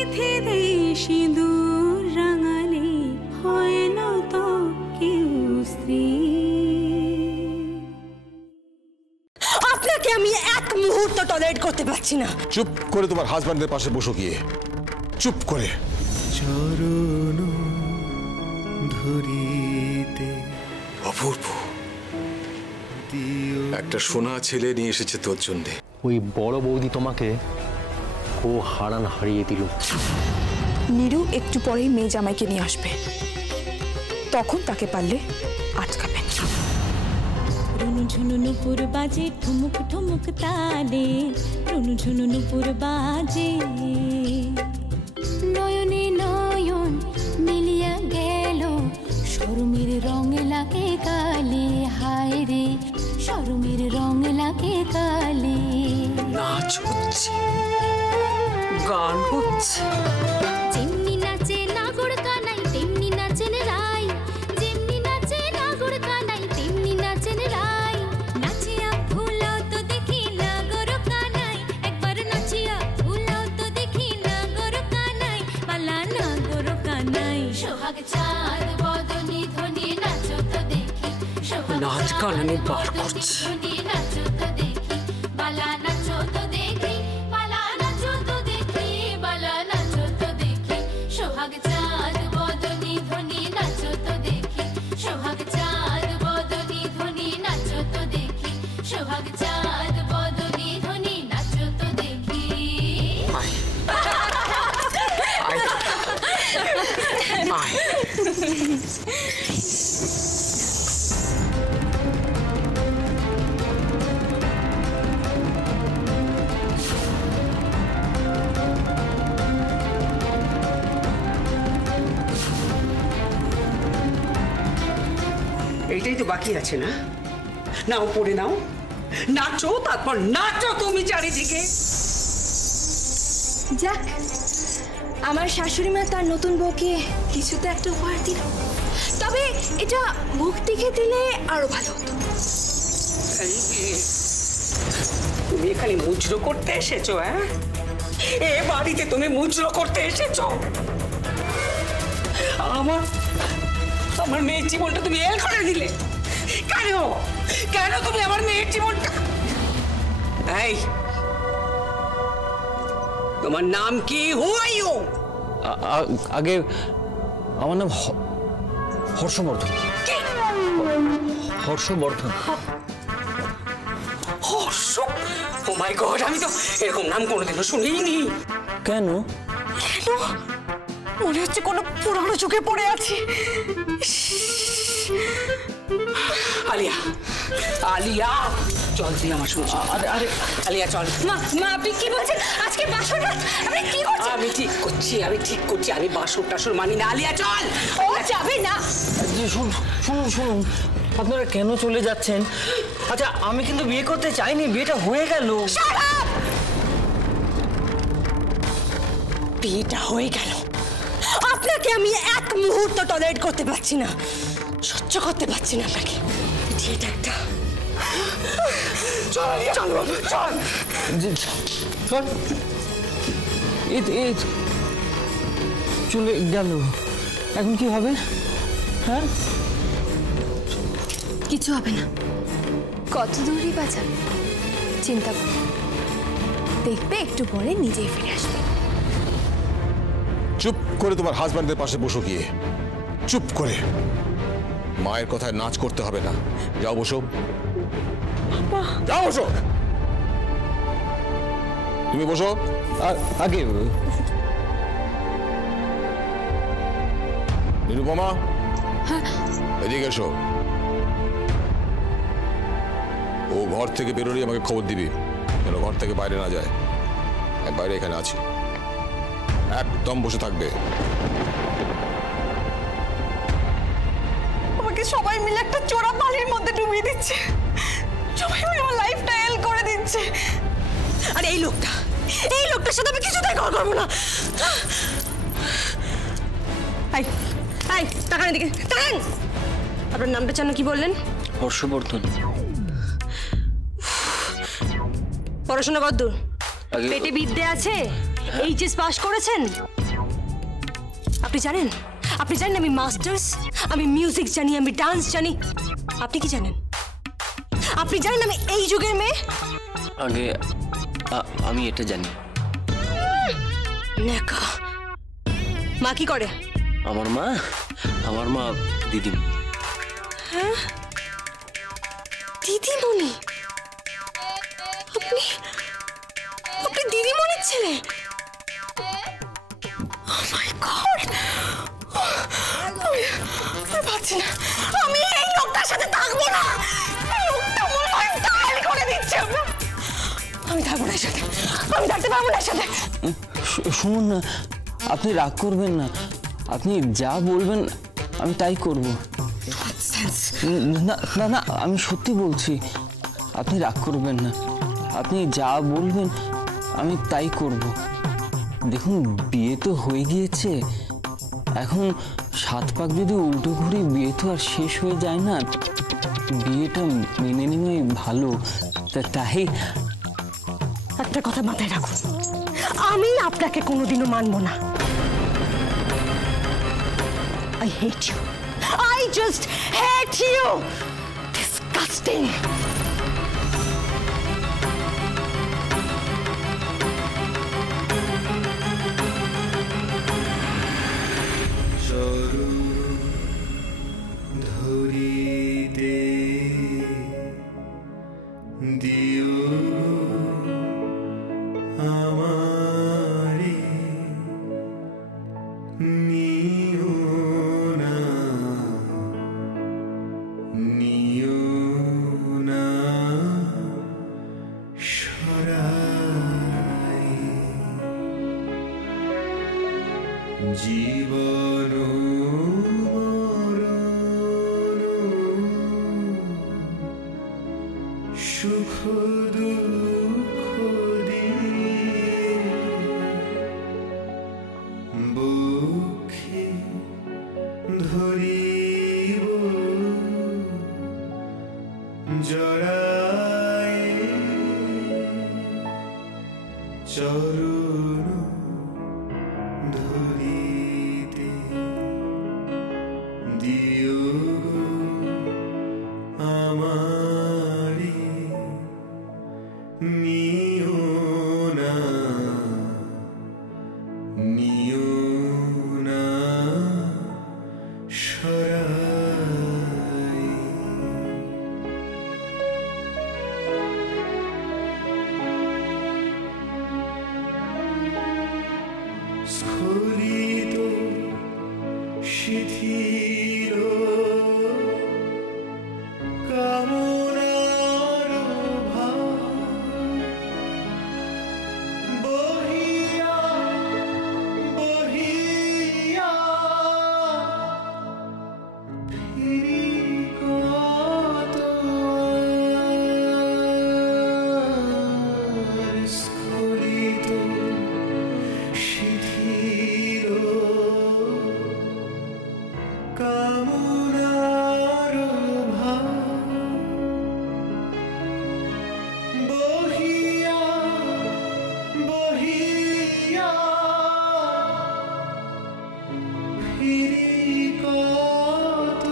চিঠি দেই সিঁদুর রাঙালে হয় না তো কেউ স্ত্রী। আপনাকে আমি এক মুহূর্ত টলারেট করতে পারছি না। চুপ করে তোমার হাজবেন্ডের পাশে বসো গিয়ে, চুপ করে। চরণ ধরিতে অপূর্ব, একটা সোনা ছেলে নিয়ে এসেছে তোর জন্য। ওই বড় বৌদি তোমাকে ও হারান হারিয়ে দিল। নীরু একটু পরেই মেয়ে জামাইকে নিয়ে আসবে, তখন তাকে পারলে আটকাবেন। রুনু ঝুনু নুপুর বাজে ঠুমুক ঠুমুক তালে, রুনু ঝুনু নুপুর বাজে। নয়নে নয়ন মিলিয়া গেল, শরমের রং লাগে কালে। হায় রে শরমের রং লাগে কালে। নাচ হচ্ছে, গান হচ্ছে। যেমনি নাচে নাগর কানাই তেমনি নাচেন রাই, যেমনি নাচে নাগর কানাই তেমনি নাচেন রাই। নাচিয়া ভুলাও তো দেখি নাগর কানাই, একবার নাচিয়া ভুলাও তো দেখি নাগর কানাই, পালা নাগর কানাই। সোহাগ চাঁদ বদনি ধ্বনি নাচো তো দেখি, নাচ গান আমি বার করছি। নাচো তো দেখি, পালা নাচো তো দেখি, পালা নাচো তো দেখি, পালা নাচো তো দেখি। সোহাগ চাঁদ বদনি ধ্বনি নাচো তো দেখি, সোহাগ চাঁদ বদনি ধ্বনি নাচো তো দেখি, সোহাগ চাঁদ বদনি ধ্বনি নাচো তো দেখি। আয় আয় আয়। এইটাই তো বাকি আছে না? নাও পড়ে নাও, নাচো, তারপর নাচো তুমি চারিদিকে। যাক, আমার শাশুড়ি মা তার নতুন বউকে কিছু তো একটা উপহার দিল, তবে এটা মুখ দেখে দিলে আরো ভালো হতো। তুমি এখানে মুচড়ো করতে এসেছো? হ্যাঁ, এ বাড়িতে তুমি মুচড়ো করতে এসেছো? আমার মেয়ের জীবনটা তুমি এল করে দিলে কেন? কেন তুমি আমার মেয়ের জীবনটা? এই, তোমার নাম কি? হু আর ইউ? আগে আমার নাম হর্ষবর্ধন। হর্ষবর্ধন। হর্ষ? ও মাই গড, আমি তো এরকম নাম কোনোদিনও শুনিনি। কেন? কেন? মনে হচ্ছে কোনো পুরানো চোখে পড়ে আছি। আলিয়া, আলিয়া চল তুই আমার সঙ্গে। আরে আরে আলিয়া চল। মা মা আপনি কি বলছেন? আজকে বাসর রাত, আপনি কি করছেন? আমি ঠিক করছি, আমি ঠিক করছি। আমি বাসর টাসর মানি না। আলিয়া চল। ও যাবে না। শুনুন শুনুন, আপনারা কেন চলে যাচ্ছেন? আচ্ছা, আমি কিন্তু বিয়ে করতে চাইনি, বিয়েটা হয়ে গেল। বিয়েটা হয়ে গেল, আপনাকে আমি এক মুহূর্ত টলারেট করতে পারছি না, সহ্য করতে পারছি না আপনাকে। এটা একটা চল চল বাবু, চল চল। চলে গেল, এখন কি হবে? হ্যাঁ, কিছু হবে না, কত দূরই বাঁচা, চিন্তা করো, দেখবে একটু পরে নিজেই ফিরে আসবে। চুপ করে তোমার হাজবেন্ডের পাশে বসো গিয়ে, চুপ করে। মায়ের কথায় নাচ করতে হবে না, যাও বসো, যাও বসো। তুমি বসো। আগে নিরুপমা, এদিকে এসো। ও ঘর থেকে বেরোলেই আমাকে খবর দিবি, যেন ঘর থেকে বাইরে না যায়। বাইরে এখানে আছি, একদম বসে থাকবে। আমাকে সবাই মিলে একটা চোরা পানির মধ্যে ডুবিয়ে দিচ্ছে, সবাই মিলে আমার লাইফটা এল করে দিচ্ছে। আর এই লোকটার সাথে আমি কিছুতেই কথা বলবো না। আই আই তাকান এদিকে, তাকান। আপনার নামটা যেন কি বললেন? হর্ষবর্ধন। পড়াশোনা কতদূর? পেটে বিদ্যে আছে? এইচএস পাস করেছেন? আপনি জানেন আমি মাস্টার্স, আমি মিউজিক জানি, আমি ডান্স জানি। আপনি কি জানেন? আপনি জানেন আমি এই যুগের মেয়ে? আগে আমি এটা জানি। নেকা। মা কি করে? আমার মা দিদিমণি। হ্যাঁ, দিদিমণি? আপনি দিদিমণির ছেলে? Oh my God! আমি পারছি না, আমি এই লোকটার সাথে থাকবো না। এই লোকটা মনে হয় ডায়াল করে দিচ্ছে। আমি থাকবো না এর সাথে, আমি থাকতে পারবো না এর সাথে। শুনুন না, আপনি রাগ করবেন না, আপনি যা বলবেন আমি তাই করব। না না না, আমি সত্যি বলছি, আপনি রাগ করবেন না, আপনি যা বলবেন আমি তাই করব। দেখুন, বিয়ে তো হয়ে গিয়েছে, এখন 7 পাক যদি উল্টো ঘুরি বিয়ে তো আর শেষ হয়ে যায় না। বিয়েটা মেনে নেওয়াই ভালো। তাই একটা কথা মাথায় রাখুন, আমি আপনাকে কোনোদিনও মানবো না। I hate you. I just hate you. Disgusting. ধরিতে দিও আমারে নিও না, নিও না সরাই জীবন সুখ দুঃখ দিয়ে বুকে ধরিব জড়ায় চরণ ধরিতে দিও আমারে নিও না, নিও না সরাই স্খলিত শিথিল কামনার ভাব বহিয়া বহিয়া ফিরি কত স্খলিত শিথিল কামনার ভাব বহিয়া বহিয়া ফিরি কত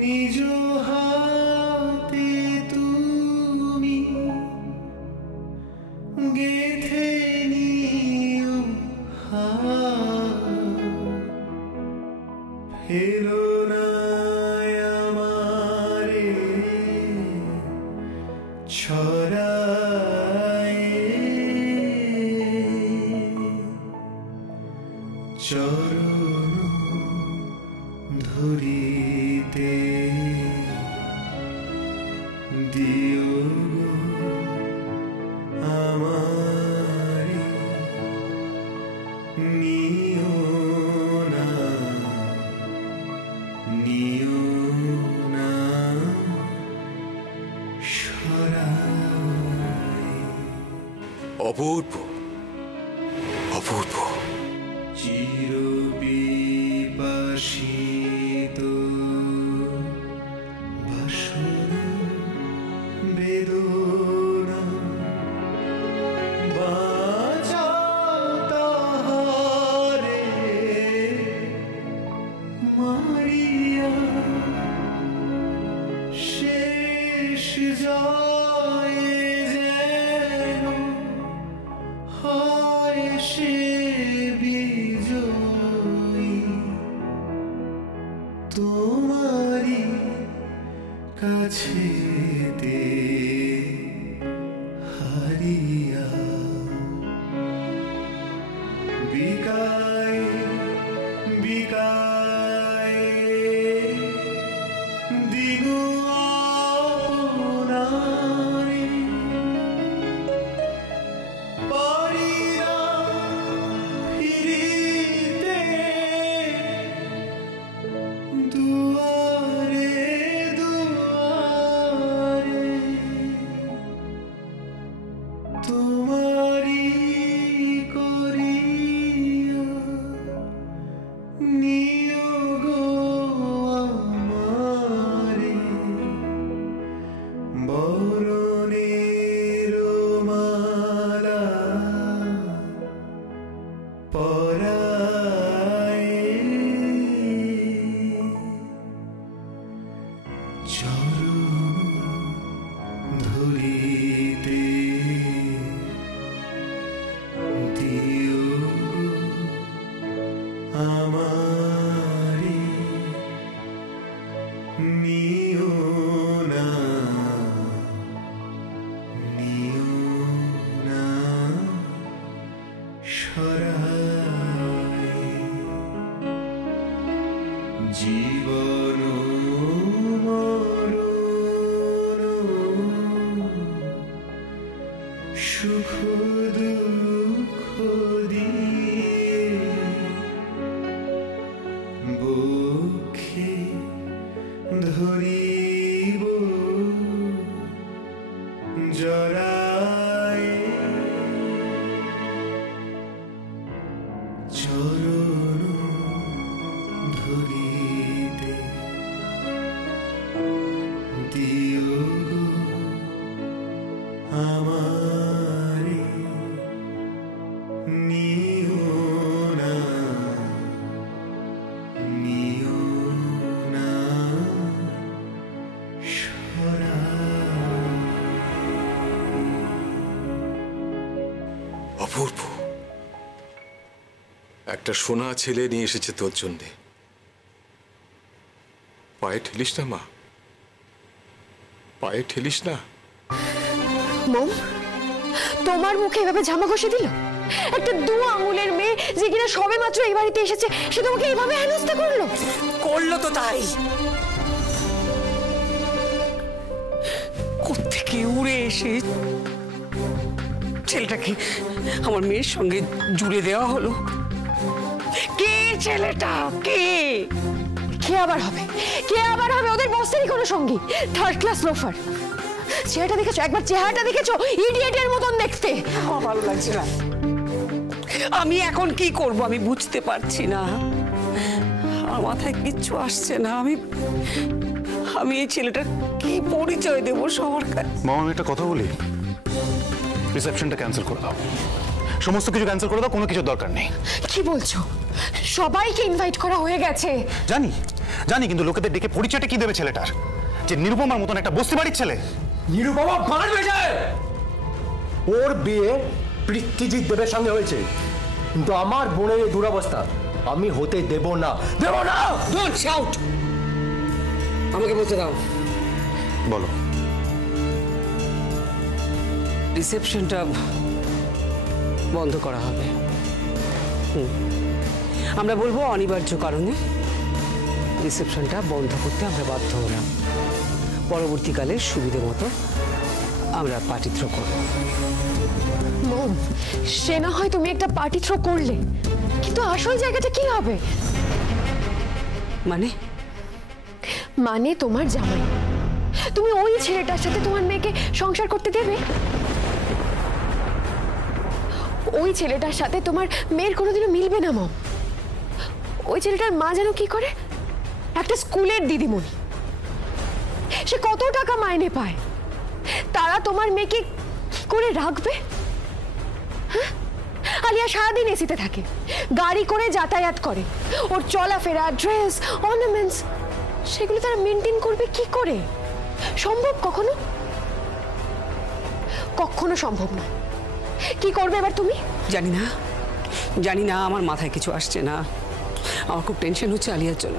নিজ হাতে তুমি গেথে নিও ফেরো না আমারে ছড়ায় চরণ ধরিতে দিও আমারে নিও না, নিও না সরাই অপূর্ব, অপূর্ব। চির বিপাসিত বাসনা বেদনা সে বিজয়ী তোমারি কাছেতে হারিয়া বিকায় বিকায় দিন আপনারে পারিয়া ফিরিতে দুয়ারে দুয়ারে তোমারি করিয়া নিয়োগ আমারে বরণের মালা পরায়ে চরণ ধরিতে দিও আমারে নিও না সরায় জীবন মরণ সুখ দুঃখ দিয়ে বক্ষে ধরিব জড়ায় চরণ ধরিতে দিও গো আমারে নিও না সরায় অপূর্ব, একটা সোনা ছেলে নিয়ে এসেছে তোর জন্যে। পায়ে ঠেলিস না মা, পায়ে ঠেলিস না। মম, তোমার মুখে এভাবে জামা ঘষে দিল? একটা 2 আঙুলের মেয়ে যে কিনা সবে মাত্র এই বাড়িতে এসেছে, সে তোমাকে এইভাবে হেনস্থা করলো? করলো তো তাই। কোত্থেকে উড়ে এসে ছেলেটাকে আমার মেয়ের সঙ্গে জুড়ে দেওয়া হলো। কে ছেলেটা? কে কে আবার হবে? কে আবার হবে? ওদের বসেরই কোনো সঙ্গী, 3rd ক্লাস লোফার। চেহারাটা দেখেছো? একবার চেহারাটা দেখেছো? ইডিয়েটের মতন দেখতে। আমার ভালো লাগছে না। আমি এখন কি করব আমি বুঝতে পারছি না। আমার মাথায় কিচ্ছু আসছে না। আমি এই ছেলেটার কি পরিচয় দেব সবার কাছে? মামা, আমি একটা কথা বলি, রিসেপশনটা ক্যান্সেল করে দাও, সমস্ত কিছু ক্যান্সেল করে দাও, কোনো কিছুর দরকার নেই। কি বলছো? সবাইকে ইনভাইট করা হয়ে গেছে। জানি জানি, কিন্তু লোকেদের ডেকে পরিচয়টা কি দেবে ছেলেটার? যে নিরুপমার মতন একটা বস্তি বাড়ির ছেলে। নিরুপমা বাঁশ বেজে ওর বিয়ে পৃথ্বীজিৎ দেবের সঙ্গে হয়েছে, কিন্তু আমার বোনের এই দুরবস্থা আমি হতে দেব না, দেব না। ডোন্ট শাউট, আমাকে বলতে দাও। বলো। রিসেপশনটা বন্ধ করা হবে। আমরা বলবো অনিবার্য কারণে রিসেপশনটা বন্ধ করতে আমরা বাধ্য হলাম। পরবর্তীকালে সুবিধে মতো আমরা পার্টি থ্রো করব। মম, সে না হয় তুমি একটা পার্টি থ্রো করলে, কিন্তু আসল জায়গাটা কি হবে? মানে তোমার জামাই, তুমি ওই ছেলেটার সাথে তোমার মেয়েকে সংসার করতে দেবে? ওই ছেলেটার সাথে তোমার মেয়ের কোনোদিনও মিলবে না মম। ওই ছেলেটার মা যেন কি করে, একটা স্কুলের দিদিমণি, সে কত টাকা মাইনে পায়, তারা তোমার মেয়েকে কি করে রাখবে? হ্যাঁ, আলিয়া সারাদিন এসিতে থাকে, গাড়ি করে যাতায়াত করে, ওর চলাফেরা, ড্রেস, অর্নামেন্টস, সেগুলো তারা মেনটেন করবে কি করে? সম্ভব কখনো? কখনো সম্ভব না। কি করবে এবার তুমি? জানি না, জানি না, আমার মাথায় কিছু আসছে না। আমার খুব টেনশন হচ্ছে আলিয়ার জন্য।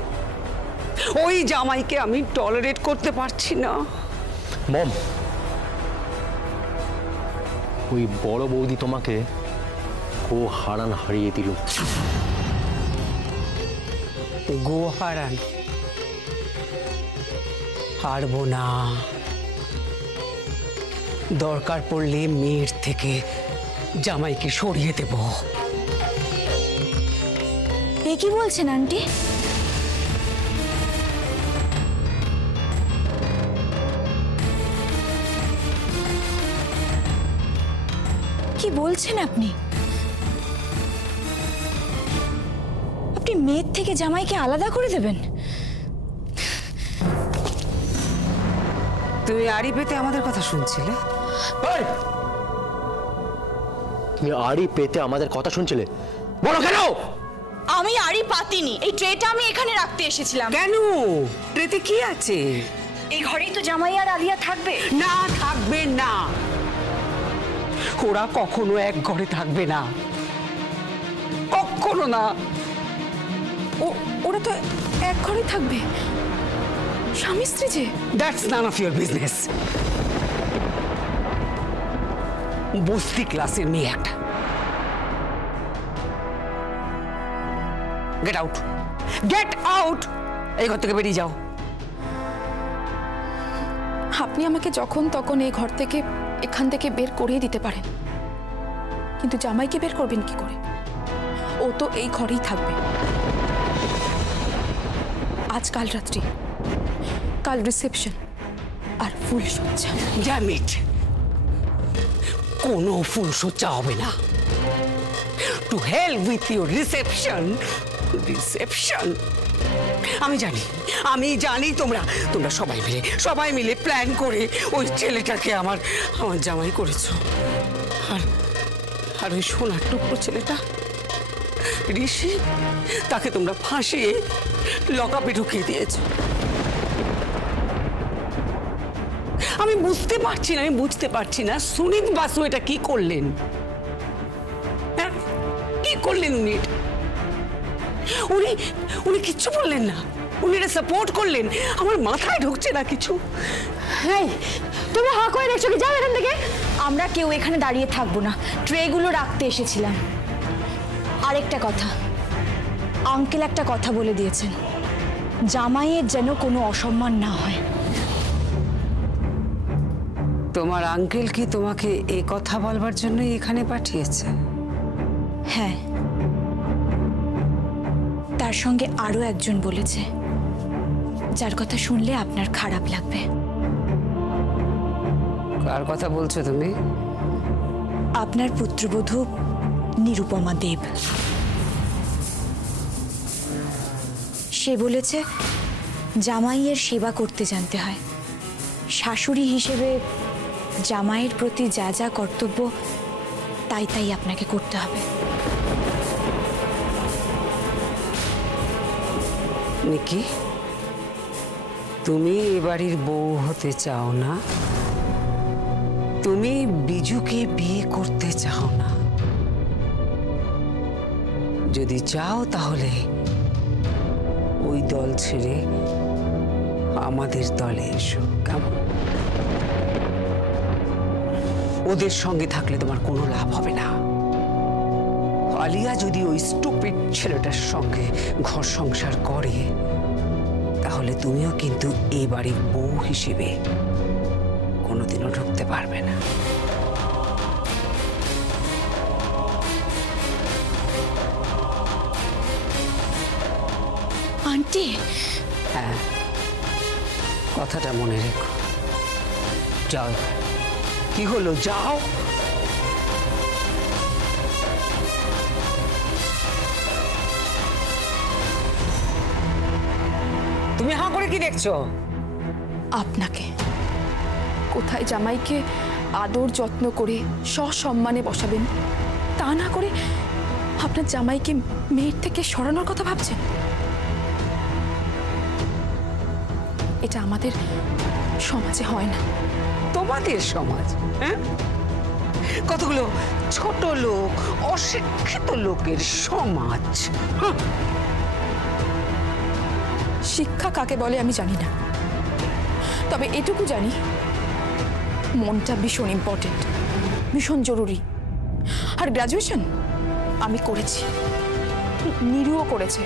ওই জামাইকে আমি টলারেট করতে পারছি না। মম, ওই বড় বৌদি তোমাকে গো হারান হারিয়ে দিল। গো হারান হারবো না। দরকার পড়লে মেয়ের থেকে জামাইকে সরিয়ে দেব। এ কি বলছেন আন্টি? কি বলছেন আপনি? আপনি মেয়ের থেকে জামাইকে আলাদা করে দেবেন? তুমি আড়ি পেতে আমাদের কথা শুনছিলে? তুমি আড়ি পেতে আমাদের কথা শুনছিলে? বলো কেন? আমি আড়ি পাতিনি, এই ট্রেটা আমি এখানে রাখতে এসেছিলাম। কেন? ট্রেতে কি আছে? এই ঘরেই তো জামাই আর আলিয়া থাকবে। না, থাকবে না। ওরা কখনো এক ঘরে থাকবে না, কখনো না। ওরা তো এক ঘরেই থাকবে, স্বামী স্ত্রী যে। That's none of your business. বস্তি ক্লাসের মেয়ে একটা। Get out, get out. এই ঘর থেকে বেরিয়ে যাও। আপনি আমাকে যখন তখন এই ঘর থেকে, এখান থেকে বের করিয়ে দিতে পারেন, কিন্তু জামাইকে বের করবেন কি করে? ও তো এই ঘরেই থাকবে। আজ কাল রাত্রি, কাল রিসেপশন আর ফুলসজ্জা। ড্যাম ইট, কোনো ফুলসজ্জা হবে না। To hell with your reception. Reception আমি জানি তোমরা সবাই মিলে প্ল্যান করে ওই ছেলেটাকে আমার জামাই করেছো। আর ওই সোনার টুকরো ছেলেটা ঋষি, তাকে তোমরা ফাঁসিয়ে লকআপে ঢুকিয়ে দিয়েছো। আমি বুঝতে পারছি না সুনীত বাসু এটা কি করলেন। হ্যাঁ, কি করলেন উনি কিচ্ছু বললেন না, উনি এটা সাপোর্ট করলেন। আমার মাথায় ঢুকছে না কিছু। এই তুমি হা করে দেখছো কি? যাও এখান থেকে। আমরা কেউ এখানে দাঁড়িয়ে থাকবো না, ট্রেগুলো রাখতে এসেছিলাম। আরেকটা কথা, আঙ্কেল একটা কথা বলে দিয়েছেন, জামাইয়ের যেন কোনো অসম্মান না হয়। তোমার আঙ্কেল কি তোমাকে এই কথা বলবার জন্য এখানে পাঠিয়েছে? হ্যাঁ, তার সঙ্গে আরো একজন বলেছে, যার কথা শুনলে আপনার খারাপ লাগবে। কার কথা বলছো তুমি? আপনার পুত্রবধূ নিরুপমা দেব। সে বলেছে জামাইয়ের সেবা করতে জানতে হয়। শাশুড়ি হিসেবে জামাইয়ের প্রতি যা যা কর্তব্য তাই আপনাকে করতে হবে। নিকি, তুমি এ বাড়ির বউ হতে চাও না? তুমি বিজুকে বিয়ে করতে চাও না? যদি চাও তাহলে ওই দল ছেড়ে আমাদের দলে এসো। কেমন? ওদের সঙ্গে থাকলে তোমার কোনো লাভ হবে না। আলিয়া যদি ওই স্টুপিড ছেলেটার সঙ্গে ঘর সংসার করে, তাহলে তুমিও কিন্তু এই বাড়ির বউ হিসেবে কোনোদিনও ঢুকতে পারবে না। আন্টি, হ্যাঁ, কথাটা মনে রেখো। যাও। কি হলো? যাও। তুমি হাঁ করে কি দেখছো? আপনাকে। কোথায় জামাইকে আদর যত্ন করে সসম্মানে বসাবেন, তা না করে আপনার জামাইকে মেয়ের থেকে সরানোর কথা ভাবছেন। এটা আমাদের সমাজে হয় না। তোমাদের সমাজ? হ্যাঁ, কতগুলো ছোট লোক, অশিক্ষিত লোকের সমাজ। শিক্ষা কাকে বলে আমি জানি না, তবে এটুকু জানি মনটা ভীষণ ইম্পর্টেন্ট, ভীষণ জরুরি। আর গ্র্যাজুয়েশন আমি করেছি, নিরুও করেছে,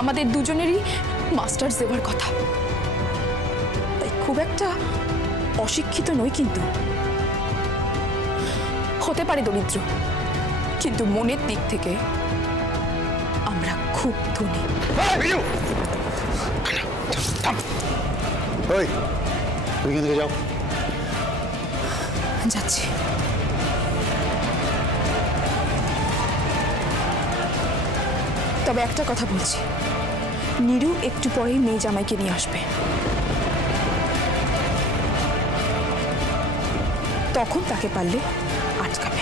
আমাদের দুজনেরই মাস্টার্স দেওয়ার কথা। তাই খুব একটা অশিক্ষিত নই, কিন্তু হতে পারে দরিদ্র, কিন্তু মনের দিক থেকে আমরা খুব ধনী। যাও, যাচ্ছি। তবে একটা কথা বলছি, নিরু একটু পরেই মেয়ে জামাইকে নিয়ে আসবে, তখন তাকে পারলে আটকাবে।